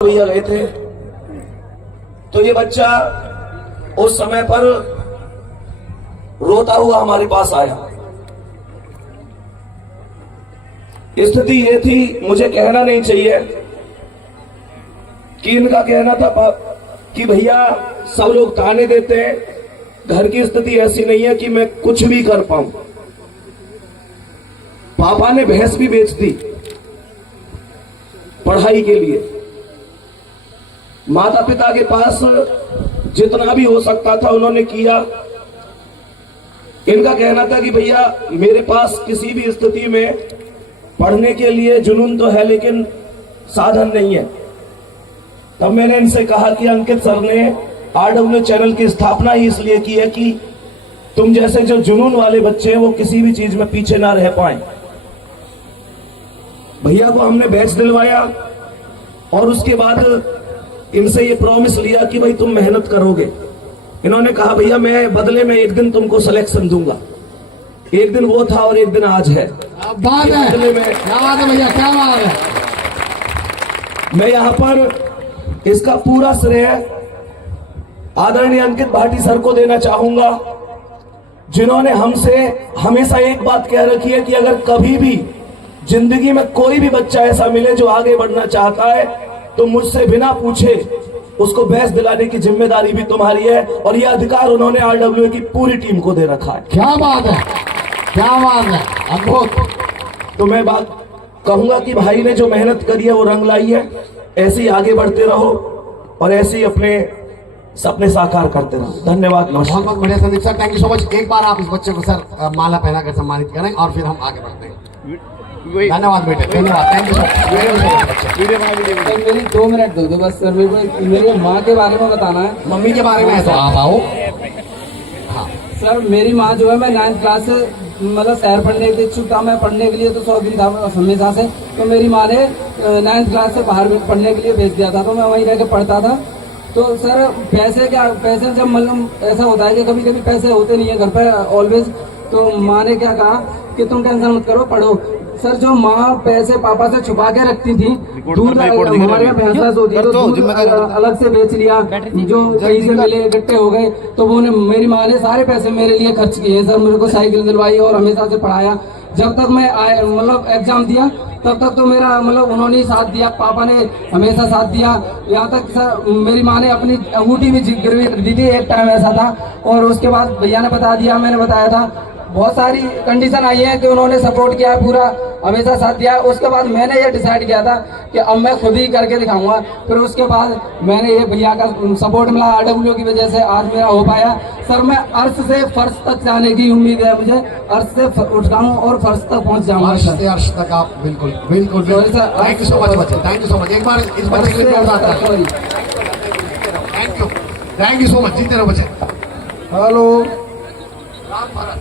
भैया गए थे तो ये बच्चा उस समय पर रोता हुआ हमारे पास आया। स्थिति ये थी, मुझे कहना नहीं चाहिए कि इनका कहना था कि भैया सब लोग ताने देते हैं, घर की स्थिति ऐसी नहीं है कि मैं कुछ भी कर पाऊं। पापा ने भैंस भी बेच दी पढ़ाई के लिए। माता पिता के पास जितना भी हो सकता था उन्होंने किया। इनका कहना था कि भैया मेरे पास किसी भी स्थिति में पढ़ने के लिए जुनून तो है लेकिन साधन नहीं है। तब मैंने इनसे कहा कि अंकित सर ने RW चैनल की स्थापना ही इसलिए की है कि तुम जैसे जो जुनून वाले बच्चे हैं वो किसी भी चीज में पीछे ना रह पाए। भैया को हमने बैच दिलवाया और उसके बाद इनसे ये प्रॉमिस लिया कि भाई तुम मेहनत करोगे। इन्होंने कहा भैया मैं बदले में एक दिन तुमको सिलेक्शन दूंगा। एक दिन वो था और एक दिन आज है। बात है, बदले में क्या बात है भैया, क्या बात है। मैं यहाँ पर इसका पूरा श्रेय आदरणीय अंकित भाटी सर को देना चाहूंगा, जिन्होंने हमसे हमेशा एक बात कह रखी है कि अगर कभी भी जिंदगी में कोई भी बच्चा ऐसा मिले जो आगे बढ़ना चाहता है तो मुझसे बिना पूछे उसको बैच दिलाने की जिम्मेदारी भी तुम्हारी है। और यह अधिकार उन्होंने RW की पूरी टीम को दे रखा है। क्या बात है, क्या बात है, अद्भुत। तो मैं बात कहूंगा कि भाई ने जो मेहनत करी है वो रंग लाई है। ऐसे ही आगे बढ़ते रहो और ऐसे ही अपने सपने साकार करते रहो। धन्यवाद, नमस्कार। बहुत बढ़िया Sandeep sir, thank you so much. एक बार आप इस बच्चे को सर माला पहनाकर सम्मानित करें और फिर हम आगे बढ़ते हैं। धन्यवाद बेटे, धन्यवाद, थैंक यू सर। मेरी 2 मिनट दो बस सर, मेरी माँ के बारे में बताना है। मम्मी के बारे में है तो आप आओ। हाँ सर मेरी माँ जो है, मैं 9th क्लास से मतलब शहर पढ़ने के इच्छुक था। मैं पढ़ने के लिए तो शौकीन था हमेशा से। तो मेरी माँ ने 9th क्लास से बाहर पढ़ने के लिए भेज दिया था, तो मैं वहीं रह के पढ़ता था। तो सर पैसे जब मतलब ऐसा होता है कि कभी कभी पैसे होते नहीं है घर पे ऑलवेज। तो माँ ने क्या कहा कि तुम टेंशन मत करो, पढ़ो। सर जो माँ पैसे पापा से छुपा के रखती थी, दूध हमारे यहाँ भैंस होती तो दूध अलग से बेच लिया, जो कहीं से मिले इकट्ठे हो गए तो वो मेरी माँ ने सारे पैसे मेरे लिए खर्च किए। सर मेरे को साइकिल दिलवाई और हमेशा से पढ़ाया। जब तक मैं मतलब एग्जाम दिया तब तक तो मेरा मतलब उन्होंने ही साथ दिया, पापा ने हमेशा साथ दिया। यहाँ तक सर मेरी माँ ने अपनी अंगूठी भी गिरवी दी थी, एक टाइम ऐसा था। और उसके बाद भैया ने बता दिया, मैंने बताया था, बहुत सारी कंडीशन आई है कि उन्होंने सपोर्ट किया, पूरा हमेशा साथ दिया। उसके बाद मैंने ये डिसाइड किया था कि अब मैं खुद ही करके दिखाऊंगा। फिर उसके बाद मैंने ये भैया का सपोर्ट मिला, RW की वजह से आज मेरा हो पाया। सर मैं अर्श से फर्श तक जाने की उम्मीद है मुझे। अर्श से उठ रहा हूँ और फर्श तक पहुँच जाऊंगा। अर्श तक आप बिल्कुल बिल्कुल। थैंक यू सो मच बच्चे, थैंक यू सो मच। एक बार इस बच्चे के लिए थैंक यू सो मच। जीते रहो बच्चे। हेलो। राम भारत।